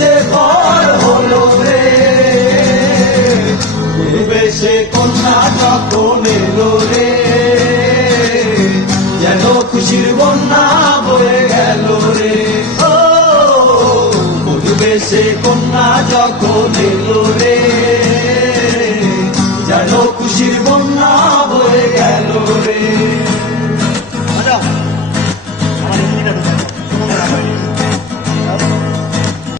যে ঘর হলো রে, পূর্বে সে কন্যা যখন এলো রে, যেন খুশির বন্যা বয়ে গেল রে। ও পূর্বে সে কন্যা যখন এলো রে, যেন খুশির বন্যা